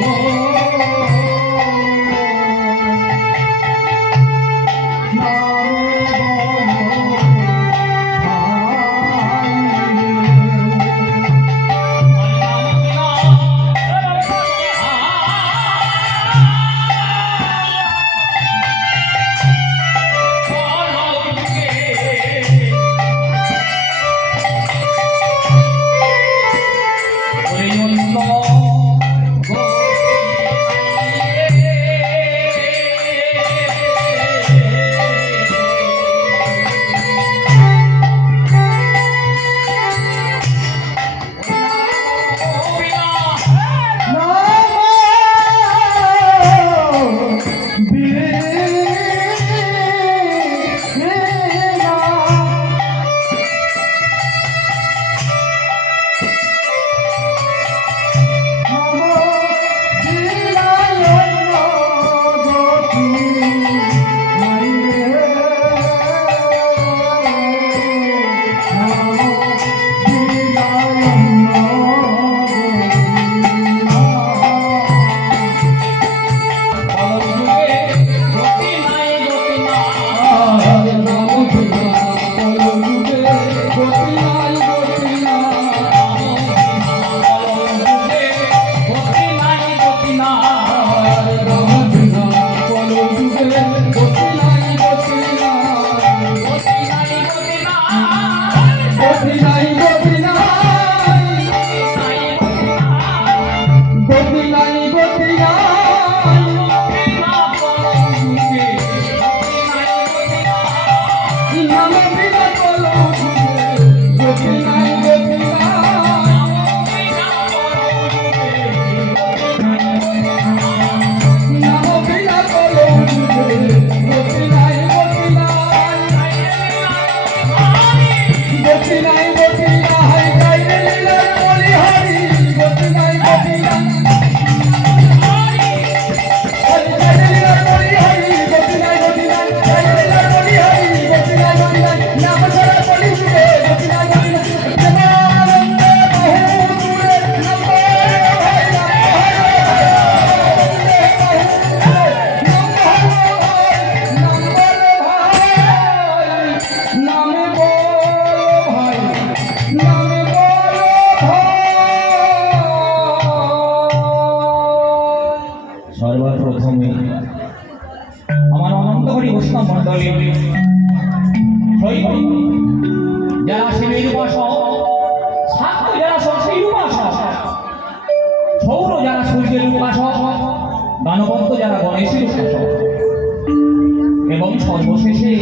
নামে উপাসক, দানবন্ত যারা গণেশের উপাসক, এবং সর্বশেষে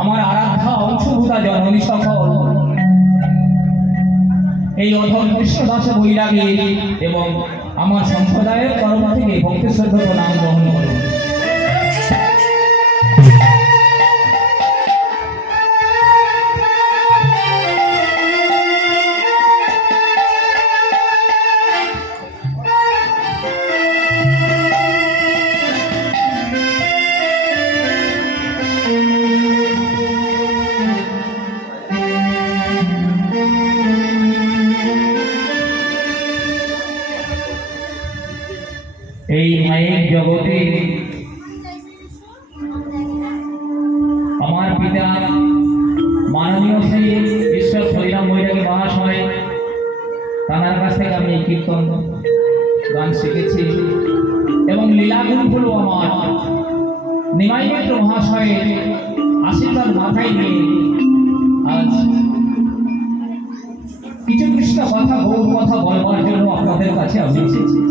আমার আরাধ্যা অংশভূতা জননী সকল, এই অধম কৃষ্ণদাস বৈরাগী এবং আমার সম্প্রদায়ের তরফ থেকে ভক্তি শ্রদ্ধা নাম গ্রহণ করুন এই মায়ের জগতে আমার পিতা মাননীয় শ্রী ঈশ্বর হরিরাম বৈরাগী মহাশয় তাঁর কাছ থেকে আমি কীর্তন গান শিখেছি এবং লীলাগুণগুলো আমার। নিমাই মিত্র মহাশয়ের আশীর্বাদ মাথায় নিয়ে আজ কিছু কৃষ্ণ কথা, বহু কথা বলবার জন্য আপনাদের কাছে আমি এসেছি।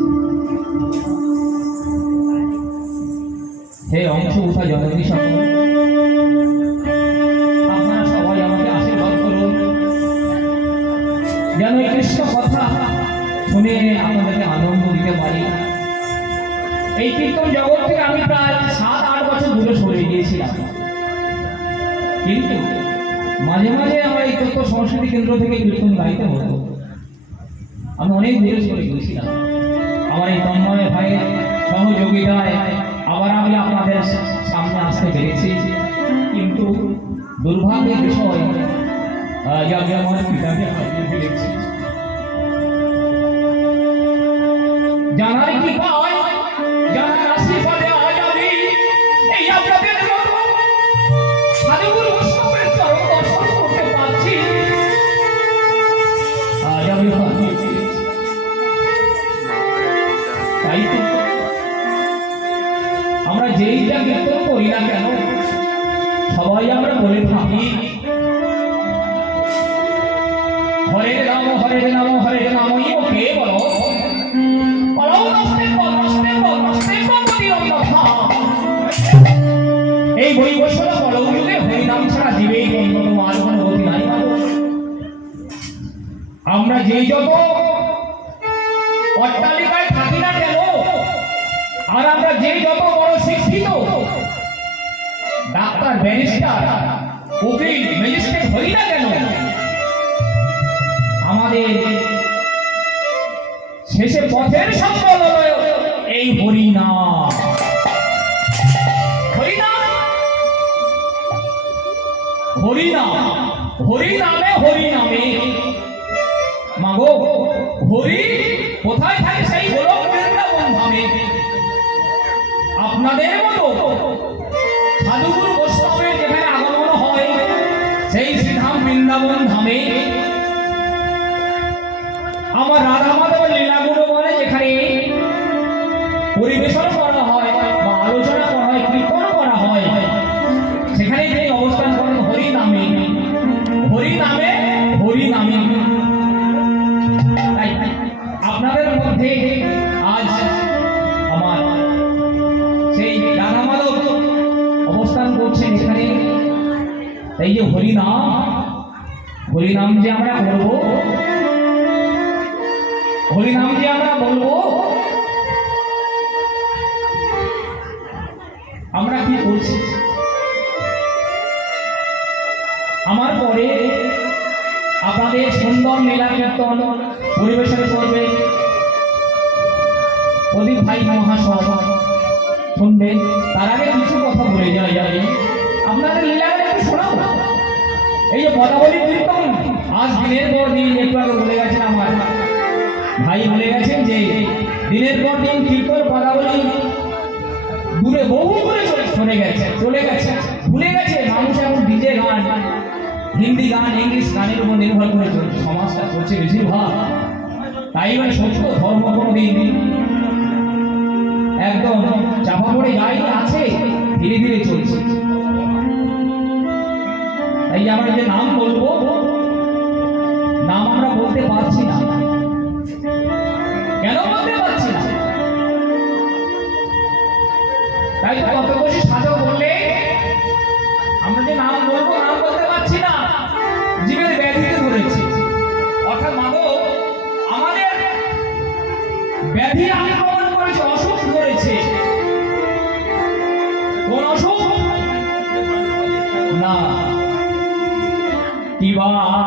শুনে আপনাদেরকে আনন্দ দিতে পারি। এই কীর্তন জগৎ থেকে আমি প্রায় সাত, আট বছর দূরে সরে গিয়েছিলাম কিন্তু মাঝে মাঝে আমার এই তথ্য সংস্কৃতি কেন্দ্র থেকে কীর্তন গাইতে হতো। আমি অনেক দূরে সরে গিয়েছিলাম। আমার এই তন্ময় ভাইয়ের সহযোগিতায় আবার আমি আপনাদের সামনে আসতে পেরেছি। কিন্তু দুর্ভাগ্যের বিষয় যে আমি পিতাকে হারিয়ে ফেলেছি। জানার কি পায় অট্টালিকায় থাকি না কেন? আর আমরা যেই যত বড় শিক্ষিত, ডাক্তার, ব্যারিস্টার, উকিল, ম্যাজিস্ট্রেট হই না কেন? আমাদের শেষে পথের সম্বল এই হরিনাম। হরিনাম? হরিনাম। হরিনামে হরিনামে মাগো, হরি কোথায় থাকে সেই গোলক বৃন্দাবন ধামে? আপনাদের মতো সাধুগুরু বৈষ্ণবের যেখানে আগমন হয়, সেই শ্রীধাম বৃন্দাবন ধামে। আমার রাধা আজ আমার সেই রাধা অবস্থান করছেন এখানে। এই যে হরিনাম হরিনাম যে আমরা করব হরিনাম যে আমরা বলব, আমরা কি করছি আমার পরে আপনাদের সুন্দর লীলা কীর্তন পরিবেশন করবে প্রদীপ ভাই মহাশয় শুনবেন তার আগে কিছু কথা বলে যাওয়া যায় আপনাদের লীলাটা একটু শোনাবো? এই যে পদাবলী কীর্তন, আজ দিনের পর দিন একটু আগে বলে গেছেন আমার। ভাই বলে গেছেন যে, দিনের পর দিন কীর্তন, পদাবলী দূরে বহু চলে চলে গেছে চলে গেছে। ভুলে গেছে, মানুষ এখন ডিজে গান। হিন্দি গান, ইংলিশ গানের উপর নির্ভর করে চলছে। সমাজটা চলছে বেশিরভাগ। তাই মানে সত্য, ধর্ম কোনো দিন একদম চাপা পড়ে গাই আছে, ধীরে ধীরে চলছে। তাই আমরা যে নাম বলব, নাম আমরা বলতে পারছি না। কেন বলতে পারছি না? তাই কত বসে সাজো বললে আমরা যে নাম বলব, নাম বলতে পারছি না। জীবের ব্যাধিতে ধরেছি। অর্থাৎ মাগো আমাদের ব্যাধি আক্রমণ Maha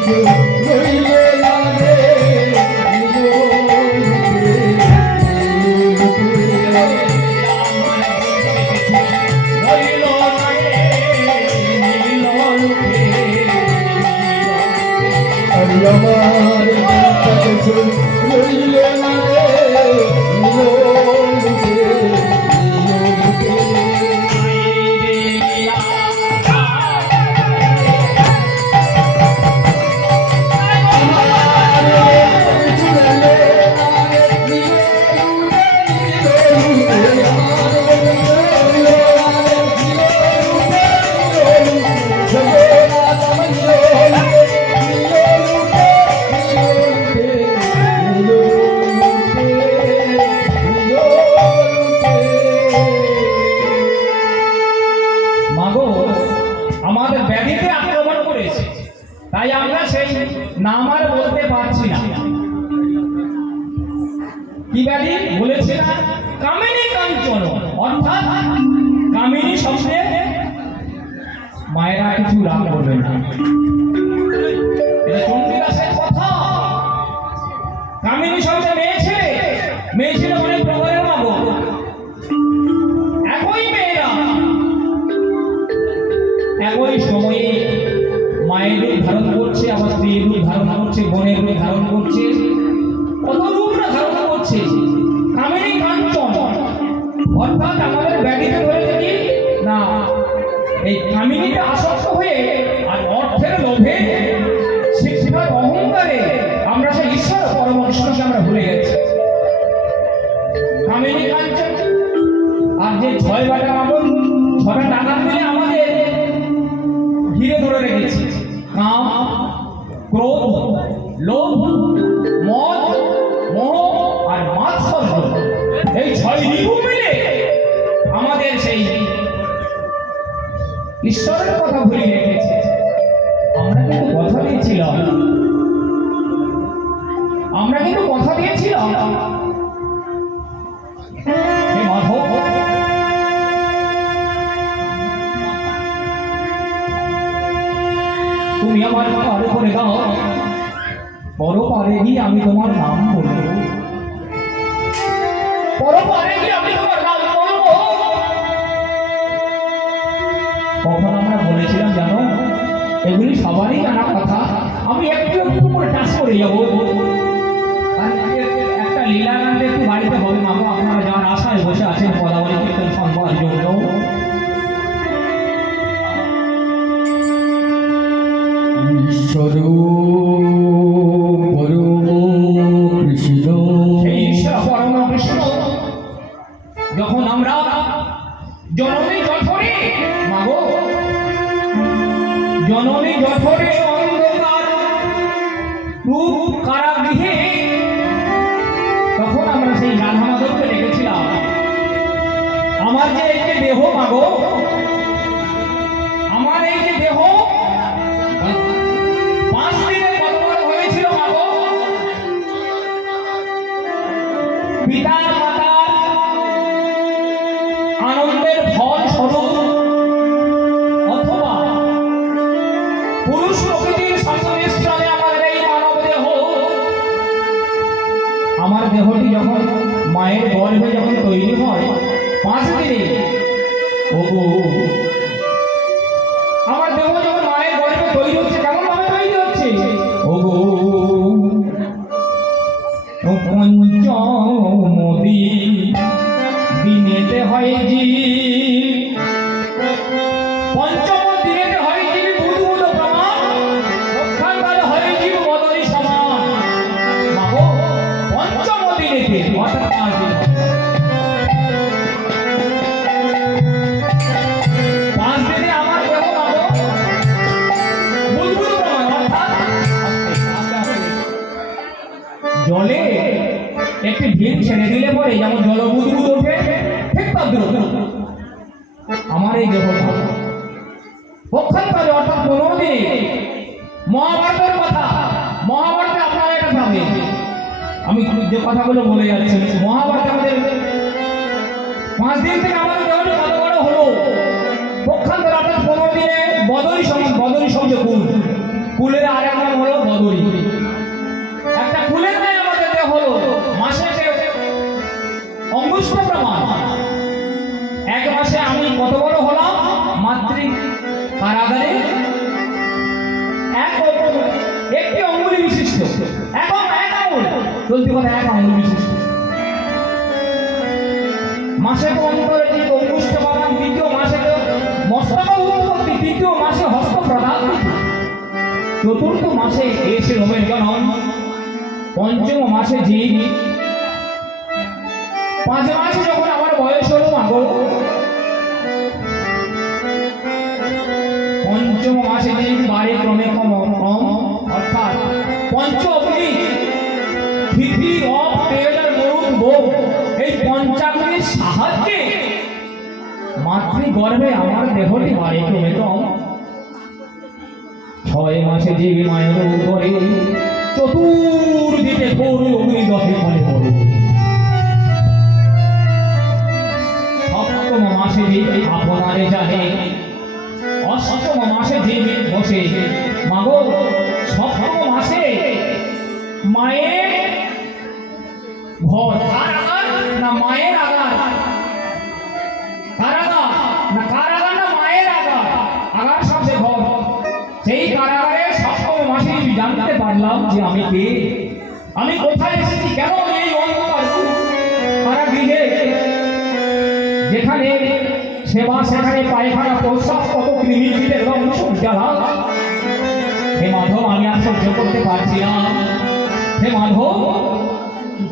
বলতে মেয়ে ছেলে অনেক প্রকারের একই মেয়েরা। একই সময়ে মায়ের ধারণ করছে, আবার স্ত্রীর রূপ করছে, বোনের রূপ ধারণ করছে। কত রূপ না ধারণ করছে। কামিনী কাঞ্চন। অর্থাৎ আমাদের ব্যাগিতে ধরেছে কি না, এই কামিনীতে আসক্ত হয়ে আর অর্থের লোভে ছয় বাটা মামন ছটা টাকা দিলে আমাদের ঘিরে ধরে রেখেছি। কাম, ক্রোধ, লোভ, মদ, মোহ আর মাৎসর্য এই ছয় রিপু মিলে আমাদের সেই ঈশ্বরের কথা ভুলে রেখেছে। আমরা কিন্তু কথা দিয়েছিলাম। আমরা কিন্তু কথা দিয়েছিলাম। বড় পারে গিয়ে আমি তোমার নাম বলব। গিয়ে আমি তোমার নাম বলব। কখন আমরা বলেছিলাম জানো? এগুলি সবারই জানা কথা। আমি একটু একটু করে টাচ করে যাব। একটা লীলা গানটা একটু বাড়িতে হবে। মাগো জলে একটি ভিম ছেড়ে দিলে পরে যেমন জল বুদবুদ ওঠে ঠিক আমার এই কথাগুলো বলে যাচ্ছি। মহাভারতে আমাদের পাঁচ দিন থেকে আমাদের দেহটা কত বড় হলো? পক্ষান্তরে অর্থাৎ পনেরো দিনে বদরি বদরি শব্দ কুল। কুলের আর এক নাম হলো বদরি। একটা ফুলের ন্যায় আমাদের দেহ হলো, মাসে অঙ্গুষ্ঠ প্রমাণ। এক মাসে আমি কত বড় চলতি কথা এক আঙুল বিশিষ্ট মাসে অন্তরে যে অঙ্গুষ্ঠ প্রমাণ দ্বিতীয় মাসে মস্তক উৎপত্তি, তৃতীয় মাসে হস্ত প্রদান চতুর্থ মাসে এসে রোমের পঞ্চম মাসে জীব। পাঁচ মাসে যখন আমার বয়স হলো মাগো পঞ্চম মাসে জীব বাড়ে ক্রমে কম পঞ্চাগ্নির সাহায্যে। মাতৃ গর্ভে আমার দেহটি বাড়ে ক্রমে কম ছয় মাসে জীবী মায়ের উদরে চতুর্দিকে গৌর অগ্নি দহে পড়ে সপ্তম মাসে জীবী আপনারে জানে, অষ্টম মাসে জীবী বসে, মাগো, সপ্তম মাসে মায়ের ঘর। কার আগার না মায়ের কারাগার? না কারাগার না মায়ের আগার আগার শব্দে সেই কারাগারে সপ্তম মাসে জানতে পারলাম যে আমি কে। আমি কোথায় এসেছি? কেন এই অন্ধকার কারাগৃহে? যেখানে সেবা, সেখানে পায়খানা, প্রস্রাব কত কৃমিকীটের রংশ জ্বালা। হে মাধব, আমি আর সহ্য করতে পারছি না। হে মাধব,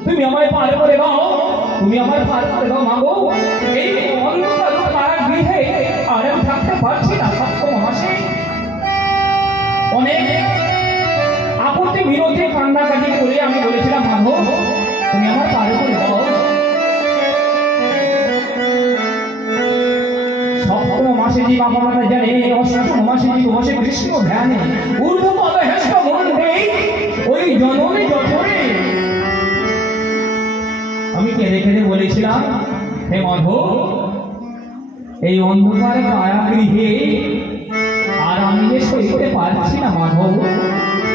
তুমি আমায় পার করে দাও। তুমি আমায় পার করে দাও মাগো এই অন্ধকার কারাগৃহে আর আমি থাকতে পারছি না সপ্তম মাসে অনেক আপত্তি বিরোধী কান্নাকাটি করে আমি বলেছিলাম মাধব তুমি আমার পারে করে দাও সপ্তম মাসে জীব আপনারা জানে অষ্টম মাসে জীব বসে কৃষ্ণ ধ্যানে? ঊর্ধ্বপদ হেষ্ট মন্ডে ওই জননী কেঁদে কেঁদে বলেছিলাম। হে মাধব এই অন্ধকার কারাগৃহে আর আমি যে সইতে পারছি না, মাধব,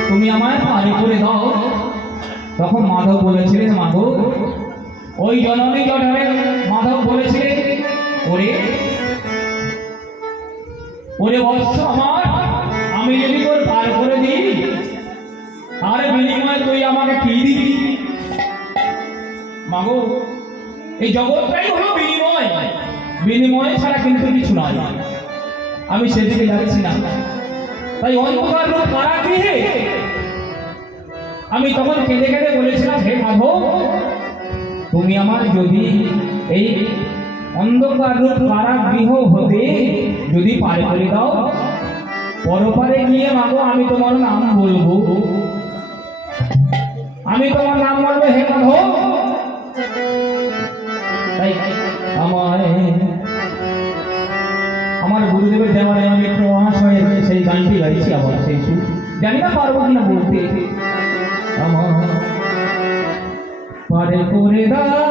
তুমি আমায় পারে করে দাও। তখন মাধব বলেছিলেন, মাধব, ওই জননী জঠরে মাধব বলেছিলেন, ওরে ওরে বৎস আমার, আমি যদি তোর পার করে দিই আর বিনিময়ে তুই আমাকে কি দিবি? মাগো, এই জগৎটাই হলো বিনিময়। বিনিময় ছাড়া কিন্তু কিছু নয় আমি সেদিকে যাচ্ছি না। তাই অন্ধকার রূপ কারাগৃহে, আমি তখন কেঁদে কেঁদে বলেছিলাম, হে মাধব তুমি আমার যদি এই অন্ধকার রূপ কারাগৃহ হতে যদি পারে করে দাও, পরপারে গিয়ে মাগো, আমি তোমার নাম বলব। আমি তোমার নাম বলব, হে মাধব তাই আমার আমার গুরুদেবের দেওয়ারে আমি একটু মহাশয়ের সেই গানটি গাইছি, আবার সেই সুর। জানি না পারব কিনা বলতে। আমার পারে করে দাও।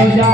Hallelujah.